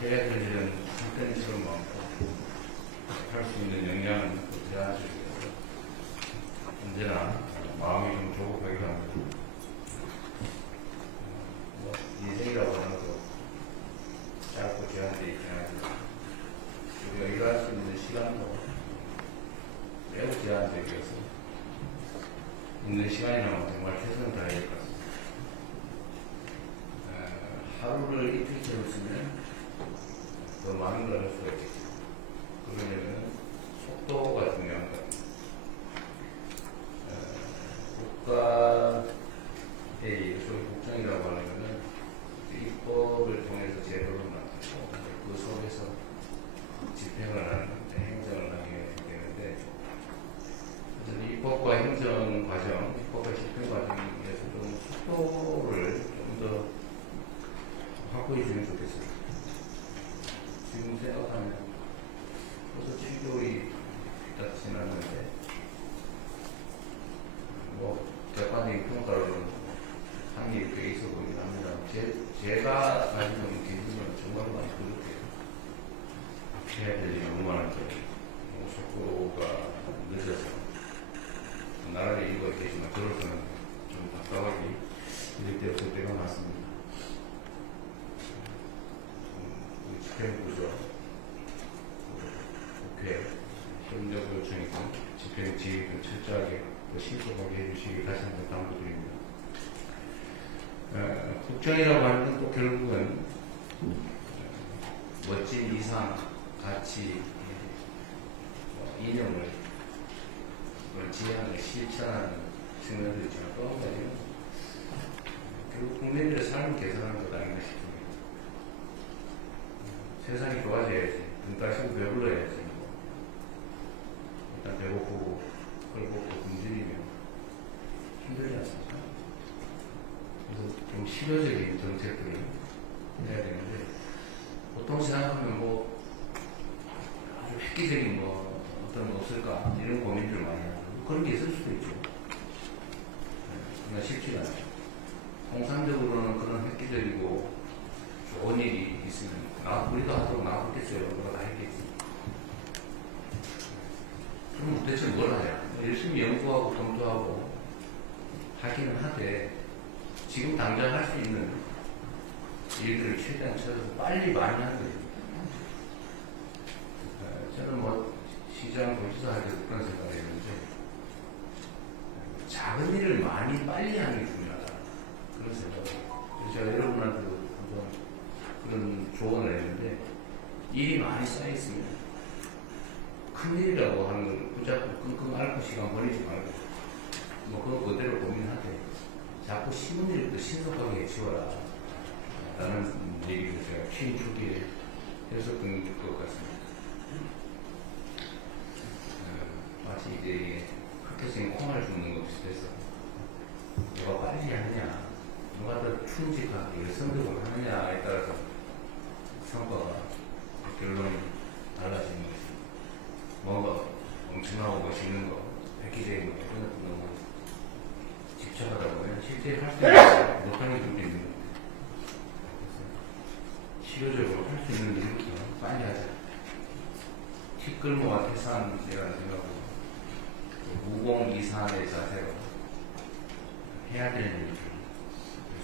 해야 될 일은 한편처럼 많고 할 수 있는 역량은 제한적이어서 언제나 마음이 좀 조급하기도 합니다. 인생이라고 하는 것도 짧고 제한되어 있긴 하지만 우리가 일할 수 있는 시간도 매우 제한적이어서 있는 시간이 나면 정말 최선을 다해야 될 것 같습니다. 하루를 이틀째로 쓰면 더 많은 걸 할 수가 있겠죠. 그러려면 속도가 중요한 것 같습니다. 국가의 소위 국정이라고 하는 것은 입법을 통해서 제도를 만들고 그 속에서 집행을 하는 행정을 하게 되는데, 그래서 입법과 행정 과정, 입법과 집행 과정에서 좀 속도를 좀 더 확보해 주면 좋겠습니다. 지금 생각하면 벌써 7개월이 다 지났는데, 객관적인 평가로는 한이 꽤 있어 보이긴 합니다. 제가 가지는 기준은 정말 많이 부족해요. 해야 될 일이 너무 많은데, 속도가 늦어서, 나라의 이유가 있겠지만, 그렇다면 좀 답답하게 이럴 때 없을 때가 많습니다. 집행부죠. 국회, 협력 요청이고, 집행 지휘를 철저하게 신속하게 해주시기 다시 한번 당부드립니다. 국정이라고 하는 건 또 결국은 멋진 이상, 가치, 이념을 지향하는 실천하는 측면도 있지만 또 한 가지는 결국 국민들의 삶을 개선하는 것 아닌가 싶습니다. 세상이 좋아져야지, 등 따시고 배불러야지, 일단 배고프고 헐벗고 굶주리면 힘들지 않습니까? 그래서 좀 실효적인 정책들을 해야 되는데, 보통 생각하면 아주 획기적인 어떤 거 없을까 이런 고민들을 많이 하고 그런 게 있을 수도 있죠. 그러나 쉽지가 않아요. 통상적으로는 그런 획기적이고 좋은 일이 있으면 우리도 하도록 나왔겠어요. 누가 다 했겠지. 그럼 도대체 뭘 하냐? 열심히 연구하고 검토하고 하기는 하되, 지금 당장 할 수 있는 일들을 최대한 찾아서 빨리 많이 하는 거예요. 저는 시장 도지사 할 때도 그런 생각을 했는데, 작은 일을 많이 빨리 하는 게 중요하다. 그런 생각을. 그래서 제가 여러분한테도 한번 그런 조언을 했는데, 일이 많이 쌓여있으면 큰일이라고 하는 걸 붙잡고 끙끙 앓고 시간 버리지 말고 그거 그대로 고민하되 자꾸 쉬운 일부터 신속하게 해치워라 라는 얘기를 제가 취임 초기에 했었던 것 같습니다. 마치 이제 흑교생이 콩알 줍는 것 비슷해서 누가 빨리 하느냐, 누가 더 충직하게 열성적으로 하느냐에 따라서 성과가, 결론이 달라지는 것이, 뭔가 엄청나고 멋있는 거, 획기적인 거, 이런 것도 너무 집착하다 보면 실제 할 수 있는 못하는 경우도 있는 겁니다. 실효적으로 할 수 있는 일부터 빨리 하자. 티끌모아 태산이라는 생각으로 무공이산의 자세로 해야 되는 일을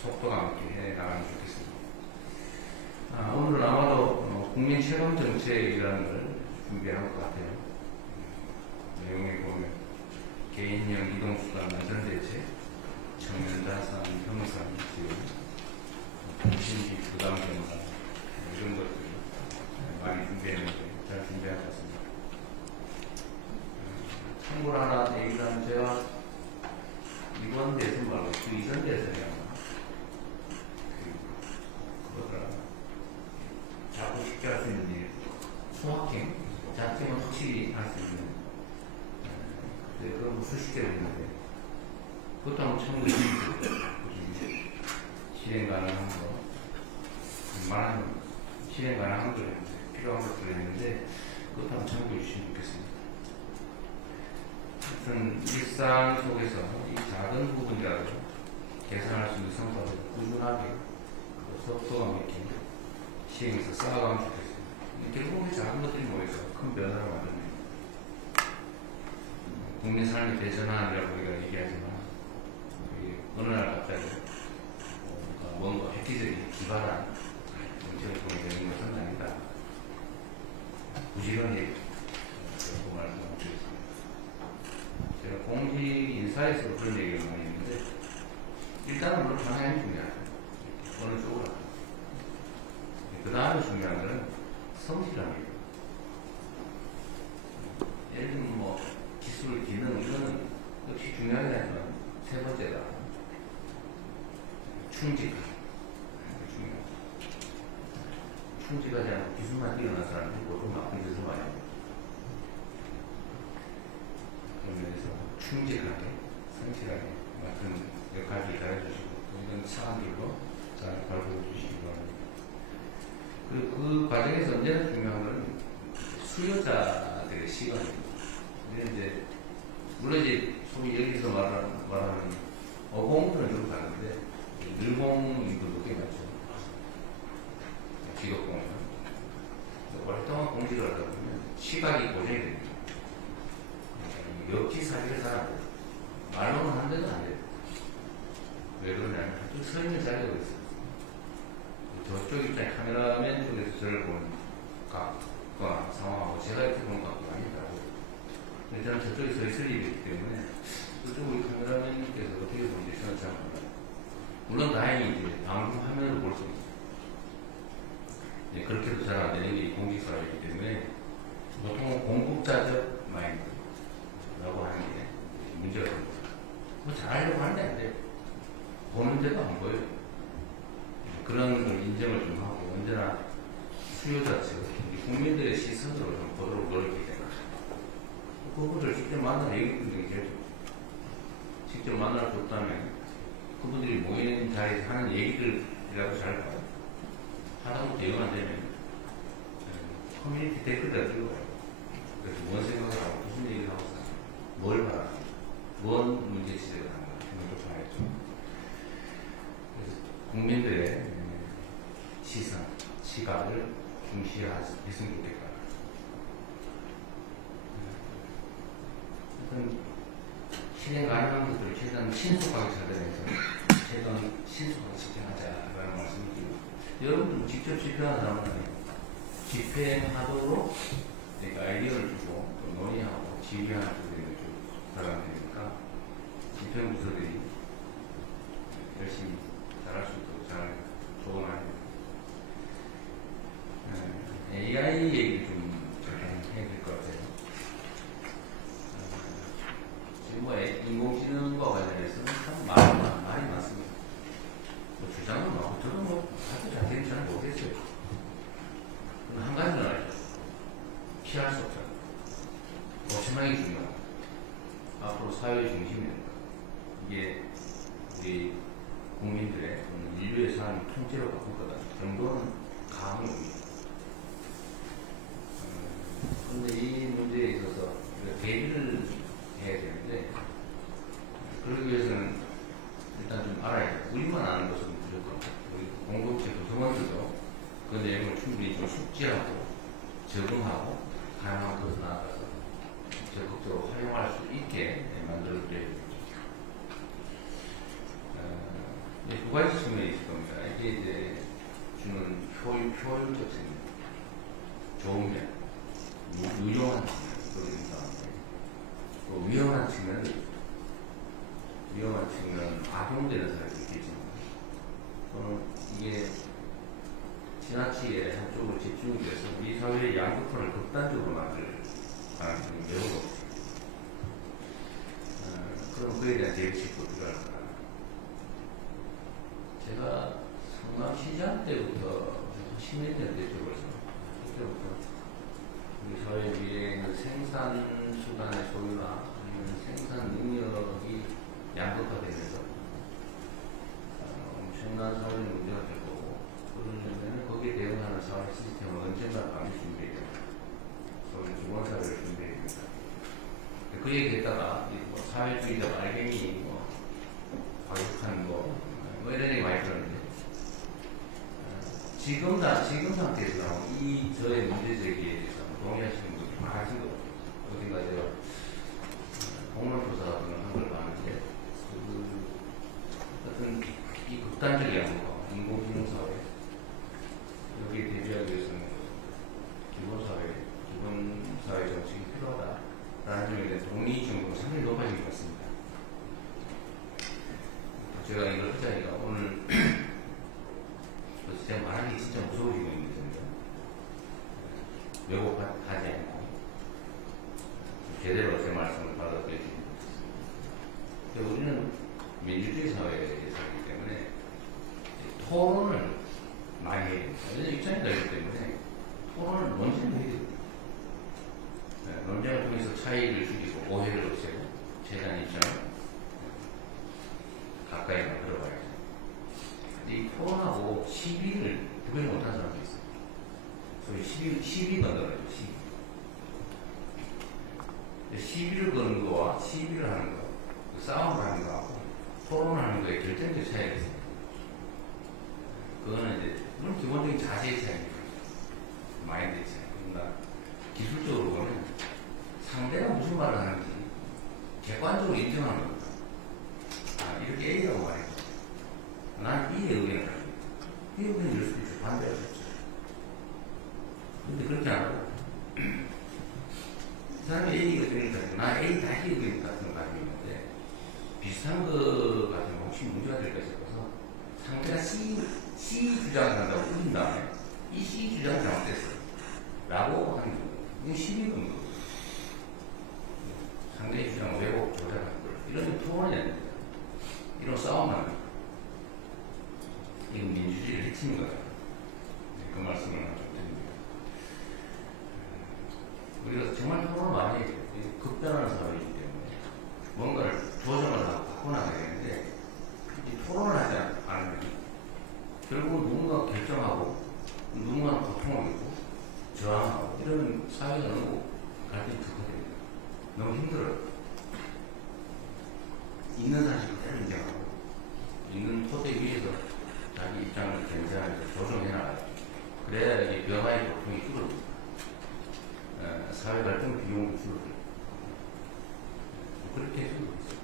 속도감 있게 해 나가면 좋겠습니다. 오늘은 아마도 국민 체감 정책이라는 걸 준비한 것 같아요. 내용에 보면 개인형 이동수단 안전대책, 청년자산 형상 지원, 통신비 부담 경감, 이런 것들 많이 준비했는데 잘 준비한 것 같습니다. 참고로 하나 얘기하면, 제가 이번 대선 말고 그 이전 대선에 아마 그거더라, 자꾸 쉽게 할 수 있는 일, 소확행, 자체는 확실히 할 수 있는, 그건 수십 개로 있는데, 그것도 한번 참고해 주시고, 실행 가능한 거, 웬만한 실행 가능한 걸 필요한 것들을 했는데, 그것도 한번 참고해 주시면 좋겠습니다. 하여튼 일상 속에서 이 작은 부분이라도 개선할 수 있는 성과를 꾸준하게 속도감 있게 시행해서 쌓아가면 좋겠어요. 결국은 작은 것들이 모여서 큰 변화를 만듭니다. 국민 삶의 대전환이라고 우리가 얘기하지만 어느 날 갑자기 뭔가 획기적인 기발한 정책을 되는 것은 아니다. 부지런히 그렇고 말씀드리겠습니다. 제가 공직 인사에서 그런 얘기를 많이 했는데 일단은 물론 방향이 중요하죠. 어느 쪽으로 그 다음에 중요한 것은 성실함이에요. 예를 들면 뭐 기술, 기능 이거는 역시 중요하긴 하지만 세 번째가 충직함. 중요하죠. 충직하지 않고 기술만 뛰어난 사람들이 보통 나쁜 짓을 많이 합니다. 그런 면에서 충직하게, 성실하게 맡은 역할을 잘해주시고 이런 사람들로 잘 발표해 주시기 바랍니다. 그리고 그 과정에서 언제나 중요한 건 수요자들의 시간입니다. 이제 물론 이제 소위 여기서 말하는 어공들은 좀 다른데 늘공인들도 꽤 많죠. 직업공은 오랫동안 공직을 하다 보면 시각이 고정이 됩니다. 역지사지를 잘 안 돼요. 말로는 한 대도 안 돼요. 왜 그러냐면 좀 서 있는 자리가 있어요. 저쪽 입장 카메라맨 쪽에서 저를 보는 각과 상황하고 제가 이렇게 보는 각도가 아니다고. 저는 저쪽에 서 있을 일이 있기 때문에 저쪽 우리 카메라맨님께서 어떻게 보는지 저는 잘 몰라요. 물론 다행히 이제 방송 화면으로 볼 수 있어요. 네, 그렇게도 잘 안 되는 게 공직사회이기 때문에 보통 공급자적 마인드라고 하는 게 문제가 됩니다. 뭐 잘하려고 하는데 안 돼요. 보는데도 안 보여요. 그런 걸 인정을 좀 하고 언제나 수요자 측, 국민들의 시선으로 좀 보도록 노력해야 됩니다. 그분들 직접 만나서 얘기 듣는 게 제일 좋죠. 직접 만날 수 없다면 그분들이 모이는 자리에서 하는 얘기들이라도 잘 봐요. 하다못해 영 안 되면 커뮤니티 댓글을 찍어봐요. 그래서 뭔 생각을 하고 무슨 얘기를 하고 있어요. 뭘 바라고 뭔 문제 지적을 하는가 이런 것도 봐야죠. 그래서 국민들의 시선, 시각을 중시했으면 좋겠다. 하여튼 실행 가능한 것들을 최대한 신속하게 찾아내서 최대한 신속하게 집행하자라는 말씀을 드리고 여러분들 직접 집행하는 사람은 아니에요. 집행하도록 아이디어를 주고 또 논의하고 지휘하는 쪽들이 쭉 들어가면 되니까 집행부서들이 열심히 잘할 수 있도록 잘 조언합니다. AI 얘기를 좀 해야 될 것 같아요. 지금 뭐 인공지능과 관련해서는 참 말이 많습니다. 뭐 주장은 많고 저는 뭐 아주 자세히 잘 모르겠어요. 한 가지는 알죠. 피할 수 없잖아요. 엄청나게 중요합니다. 앞으로 사회의 중심이 됩니다. 이게 우리 국민들의 인류의 삶을 통째로 바꿀 거다 정도는 감이 옵니다. 그런데 이 문제에 있어서 우리가 대비를 해야 되는데 그러기 위해서는 일단 좀 알아야 돼요. 우리만 아는 것은 부족하고 우리 공동체 구성원들도 그 내용을 충분히 좀 숙지하고 적응하고 다양한 것을 나아가서 적극적으로 활용할 수 있게 만들어드려야 됩니다. 두 가지 측면이 있을 겁니다. 이게 이제 주는 효율적 측면, 좋은 면, 유용한 측면, 또 위험한 측면은 악용되는 사람이 있겠지만 또는 이게 지나치게 한쪽으로 집중이 돼서 우리 사회의 양극화를 극단적으로 만들 가능성이 매우 높습니다. 그럼 그에 대한 대비책도 필요할 거다. 제가 성남시장 때부터 10년 전 됐죠 벌써. 그때부터 우리 사회의 미래에는 생산 수단의 소유나 아니면 생산 능력이 양극화되면서 엄청난 사회 문제가 될 거고 그러려면 거기에 대응하는 사회 시스템을 언젠가 많이 준비해야 됩니다. 소위 기본사회를 준비해야 됩니다. 그 얘기했다가 뭐 사회주의자 말갱이 과격한 뭐 이런 얘기 많이 들었는데 지금 상태에서 이 저의 문제 제기에 대해서 동의하시는 분이 많으신 것 같아요. 어딘가 제가 공론조사 같은 걸 한 걸 봤는데, 어떤 이 극단적 양과 인공지능사회, 여기에 대비하기 위해서는 기본사회 정책이 필요하다라는 점에 대한 동의 정도가 상당히 높아진 것 같습니다. 제가 이걸 하자니까 오늘 그래서 제가 말하기 진짜 무서워지고 있는 겁니다. 왜곡하지 않고 제대로 제 말씀을 받아들여주는 것입니다. 우리는 민주주의 사회에 살기 때문에 토론을 많이 해야 됩니다. 왜냐하면 입장이 다르기 때문에 토론을 논쟁을 해야 됩니다. 논쟁을 통해서 차이를 죽이고 오해를 없애고 최대한 입장을 가까이 만들어봐야죠. 근데 이 토론하고 시비를 구별 못하는 사람도 있어요. 소위 시비 건다고 하죠. 시비를 거는 거와 시비를 하는 거, 싸움을 하는 거하고 토론을 하는 거에 결정적 차이가 있습니다. 그거는 이제 물론 기본적인 자세의 차이입니다. 마인드의 차이. 그러니까 기술적으로 보면 상대가 무슨 말을 하는지 객관적으로 인정하는 겁니다. 이렇게 A라고 말해요. 난 B의 의견을 가지고 B 의견이 이럴 수도 있죠. 반대할 수도 있죠. 근데 그렇게 안 하고 이 사람이 A 의견을 가지고 나 A 다시 의견 같은 거 가지고 있는데 비슷한 거 가지고 혹시 문제가 될까 싶어서 상대가 C 주장을 한다고 울린 다음에 이 C 주장이 잘못됐어 라고 하는 거예요. 이게 시비건 거예요. 상대의 주장을 왜곡 조작하는 거예요. 이런 토론이 아닙니다. 이런 싸움을 합니다. 이건 민주주의를 해치는 거다. 그 말씀을 좀 드립니다. 우리가 정말 토론을 많이 해야 돼요. 급변하는 사회이기 때문에 뭔가를 조정을 하고 바꿔나가야 되는데 이 토론을 하지 않으면 결국 누군가 결정하고 누군가는 고통을 겪고 저항하고 이런 사회가 너무 갈등이 크거든요. 너무 힘들어요. 있는 사실 그대로 인정하고 있는 토대 위에서 자기 입장을 견제하면서 조정해나가요. 그래야 이게 변화의 고통이 줄어듭니다. 사회 갈등 비용도 줄어들고 그렇게 해주고 있어요.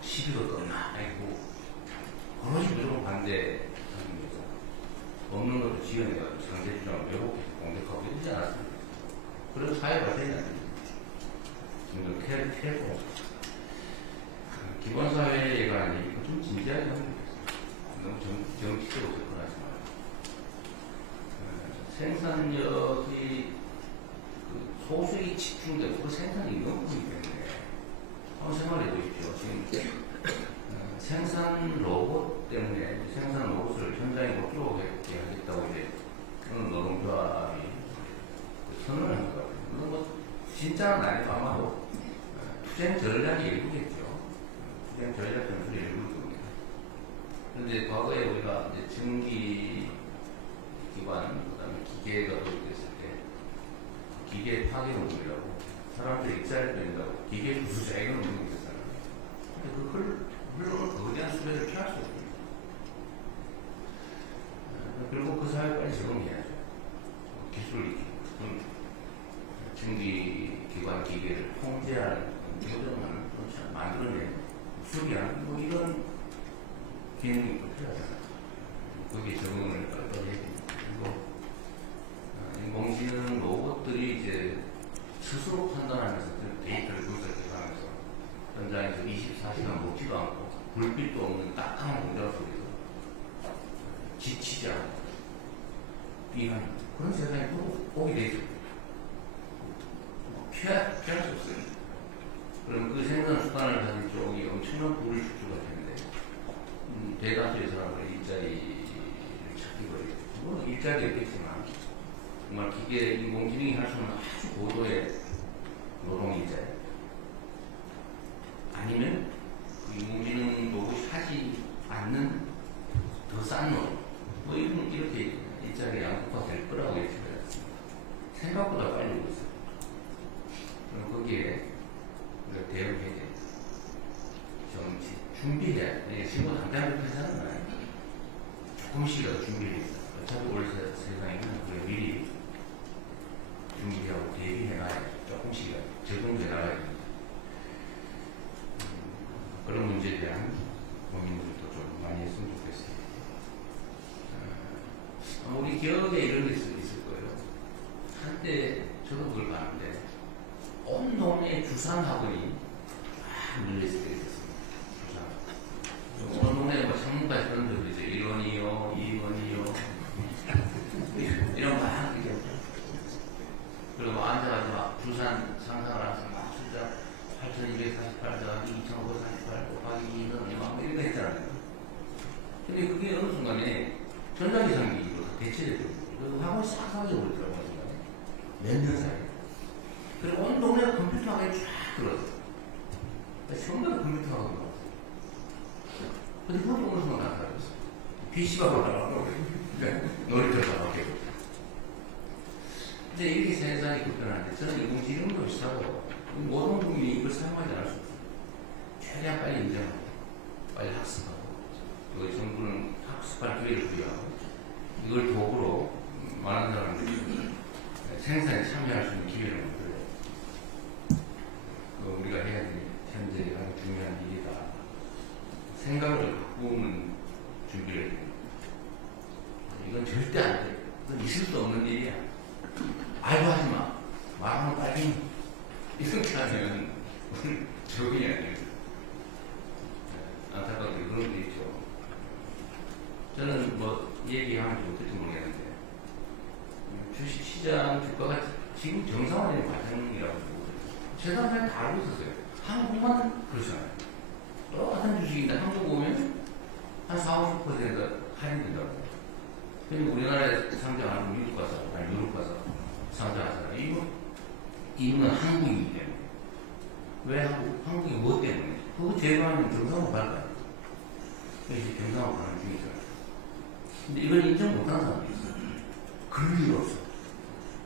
시비가 떴나? 아이고 그러지 무조건 반대하는 거죠. 없는 것도 지어내가지고 상대 주장을 왜곡해서 공격하고 이러지 않았습니다. 그래서 사회 발전이 안 됩니다. 지금 태고 기본사회에 관한 얘기가 좀 진지하게 하면 좋겠어요. 너무 정치적으로 접근하지 말고. 생산력이 소수에 집중되고 그 생산이 너무 크기 때문에 한번 생각해 보십시오. 지금 생산 로봇 때문에 생산 로봇을 현장에 못 들어오게 하겠다고 이제 어느 노동조합이 선언을 한 것 같아요. 물론 뭐 진짜는 아니고 아마도 투쟁 전략이 일부겠죠. 투쟁 전략 전술이 일부일 겁니다. 그런데 과거에 우리가 이제 증기 기관, 그 다음에 기계가 도입됐을 때 기계 파괴 운동이라고 사람들이 일자리를 뺀다고 기계 부수자 이런 운동이 있었잖아요. 근데 물론 거대한 수혜를 피할 수 없습니다. 그리고 그 사회에 빨리 적응해야죠. 기술이 증기기관 기계를 통제하는, 조정하는, 만들어내는, 수리하는, 뭐 이런 기능이 또 필요하잖아요. 거기에 적응을 빨리 해야 됩니다. 그리고 인공지능 로봇들이 이제 스스로 판단하면서 데이터를 분석해가면서 현장에서 24시간 먹지도 않고 불빛도 없는 딱딱한 공장 속에서 지치지 않고 일하는 그런 세상이 또 오게 되죠. 피할 수 없어요. 그럼 그 생산 수단을 가진 쪽이 엄청난 부를 축소가 되는데 대다수의 사람들이 일자리를 찾기 버리고 물론 일자리였겠지만 정말 기계 인공지능이 할 수 있는 아주 고도의 노동 일자리 아니면 인공지능 로봇이 하지 않는 더 싼 노동 뭐 이렇게 일자리 양극화 될 거라고 예측을 했습니다. 생각보다 빨리 오고 있어요. 그럼 거기에 우리가 대응해야 돼. 좀 준비해야 돼. 지금 당장 그렇게 하는 거예요. 조금씩이라도 준비를 해야 돼. 기억에 이런 게 있을 거예요. 한때 저도 그걸 봤는데 온 동네에 주산 학원이 쫙 늘려있을 때가 있었습니다. 주산. 온 동네에 뭐 창문까지 그런 데도 이제 1원이요, 2원이요 이런 막 이렇게 그리고 뭐 앉아가지고 막 주산 상상을 하면서 막 숫자 8248 더하기 2548 곱하기 2는 막 이런 거 했잖아요. 근데 그게 어느 순간에 전자기상기로 대체되더라고요. 그 학원이 싹 사라져버리더라고요. 몇 년 사이에. 그리고 온 동네가 컴퓨터 학원이 쫙 들어왔어요. 전부 다 컴퓨터 학원 들어왔어요. 근데 그것도 어느 순간 다 사라졌어요. PC가 올라가고 놀이터가 바뀌고. 근데 이렇게 세상이 급변하는데 저는 인공지능도 비슷하고 모든 국민이 이걸 사용하지 않을 수 없어요. 최대한 빨리 인정하고 빨리 학습하고 또 정부는 학습할 기회를 부여하고 이걸 도구로 많은 사람들이 생산에 참여할 수 있는 기회를 만들어요. 우리가 해야 될 현재 아주 중요한 일이다. 생각을 바꾸는 준비를 해야 돼요. 이건 절대 안 돼. 이건 있을 수 없는 일이야. 말도 하지 마. 말하면 빨리. 이렇게 하면 적응이 안 돼요. 안타깝게 그런 게 있죠. 저는 뭐 얘기하면 좀 어떨지 모르겠는데 주식시장 주가가 지금 정상화되는 과정이라고 보거든요. 세상에 다 알고 있었어요. 한국만 그렇잖아요. 똑같은 주식인데 한국 오면 한 4, 50% 할인된다고. 근데 우리나라에 상장하는 미국 가서, 아니 유럽 가서 상장하잖아요. 이유는 한국이기 때문에. 왜 한국이 뭐 때문에? 그거 제거하면 정상으로 갈까요? 그래서 정상으로 가는 중이잖아요. 근데 이걸 인정 못하는 사람도 있어요. 그럴 리가 없어.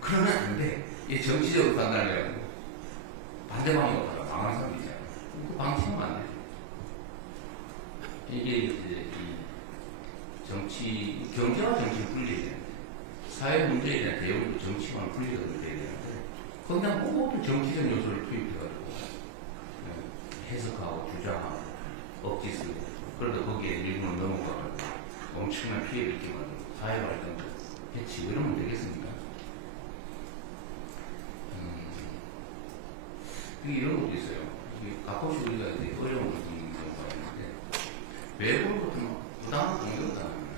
그러면 안 돼. 이게 정치적으로 판단을 해가지고 반대 방향으로 가다가 망하는 사람이 있잖아요. 그 방치하면 안 되죠. 이게 이제 경제와 정치는 분리해야 되는데, 사회 문제에 대한 대응도 정치와는 분리가 돼야 되는데, 거기다 모든 정치적 요소를 투입해가지고, 해석하고, 주장하고, 억지 쓰고, 그러다 거기에 일부는 넘어가고, 엄청난 피해를 입게 만들고, 사회 발전도 해치고, 이러면 되겠습니까? 이런 것도 있어요. 가끔씩 우리가 이제 어려운 것도 있는 경우가 있는데, 외국으로부터 부당한 공격을 당합니다.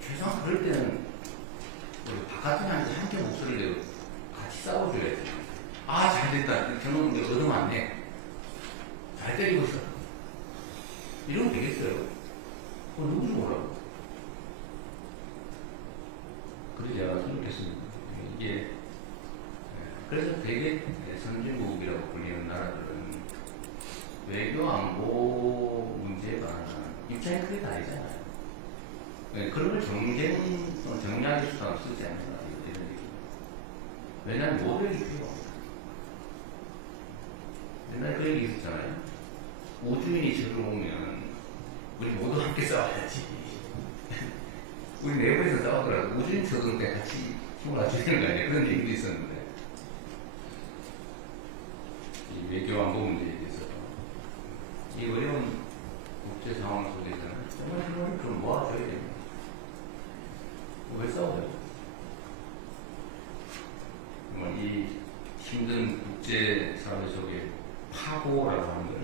최소한 그럴 때는 우리 바깥에한테 함께 목소리를 내고 같이 싸워줘야지. 아, 잘 됐다. 저놈들 얻어맞네. 잘 때리고 있어. 이러면 되겠어요? 그거 누구지 뭐라고? 그러지 않아 생각했습니다. 이게 그래서 되게 선진국이라고 불리는 나라들은 외교 안보 문제에 관한 입장이 크게 다르잖아요. 그런 걸 정리하기 수단으로 쓰지 않는 것 같아요. 왜냐하면 모델이 필요합니다. 옛날에 그 얘기 있었잖아요. 우주인이 저를 오면 우리 모두 함께 싸워야지. 우리 내부에서 싸우더라도 우주인 저들 때 같이 힘을 합치는 거 아니에요. 그런 얘기도 있었는데 이 외교 안보 문제에 대해서 이 어려운 국제 상황 속에서는 정말 힘을 좀 모아줘야 됩니다. 왜 싸워요? 정말 이 힘든 국제 사회 속에 파고라고 하는 거